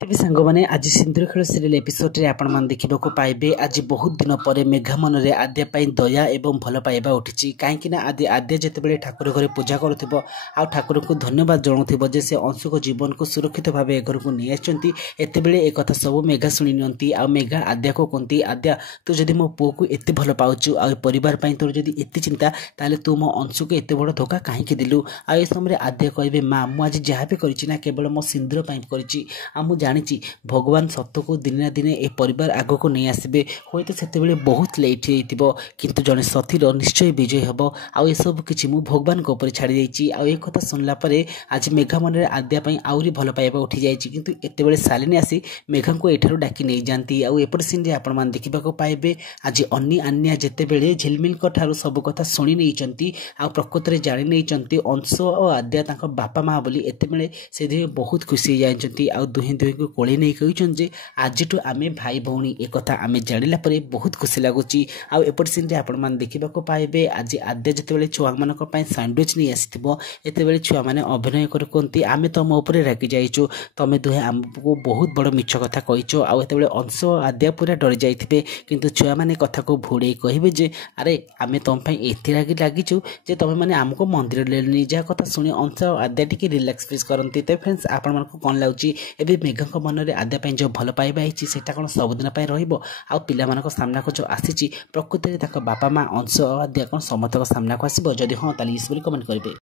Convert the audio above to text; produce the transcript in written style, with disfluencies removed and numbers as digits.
तेज सांगने आज सिंदूर खेल serial episode रे आपण मान देखा पाइबे आज बहुत दिन पर मेघा मन में आद्या दया एवं भल पाइबा उठी कहीं आदि आद्या जिते ठाकुर घरे पूजा करुव आ ठाकुर को धन्यवाद जनाऊे जे से अंशु को जीवन को सुरक्षित भाव घर को नहीं आते एक सब मेघा शुणी नि आ मेघा आद्या को कहती आद्या तू जदि मो पु को एत भल पाचु आ परिवार तोर जदि एत चिंता ताले तू मो अंशु को एत बड़ धोखा कहीं देलु आ समय आद्या कहे माँ मुझे जहाँ भी करना केवल मो सिंदूर कर जानी भगवान सत को दिन ना दिन ए परिवार आग को नहीं आसबे हूँ तो से बहुत लेट हो किंतु जड़े सतीर निश्चय विजय हम आउ सब किसी मु भगवान को ऊपर छाड़ी जाइए कथा सुनला आज मेघा मन में आद्या आहरी भल पाइबा उठी जाइए किंतु एत सालिनी आसी मेघा को एठार डाकी नहीं जाती आउट सीन रे आपण मैंने देखा पाइबे आज अन्नी आन्या जितेबले झिलमिल ठार सब कथा शुणी नहीं प्रकृत में जाणी नहीं अंश और आद्या बापा माँ बोली एतेबले से बहुत खुशी जाती आ दुहे दुहे को कोले नहीं कहते आज आम भाई भौणी एक आम जाना बहुत खुशी लगुच आउट सीन रे आपण मैंने देखा पाइबे आज आद्या जिते छुआ मान सैंडविच नहीं आसते छुआ मैंने अभिनय करते आम तुम उपर रागि जाइचु तुम दुहे आमको बहुत बड़ मिछ कथा कहीच आते अंश आद्या पूरा डरी जाइए किंतु छुआ मैंने कथा को भोड़े कहे जे अरे आम तुम एति रागि लगिचु जे तुम मैंने आमको मंदिर ले जहाँ कथा शुणी अंश आद्या टी रिलैक्स फील करती तो फ्रेंड्स आपण मानक कौन लगुच ए मेघा मन में आद्या जो भल पाइबा सेटा कौन सबुदिन रहा पिला सामना को जो आसी प्रकृति में बापा माँ अंश आद्या कौन समस्त सामना को आसो जदि हाँ ताली कमेंट करेंगे।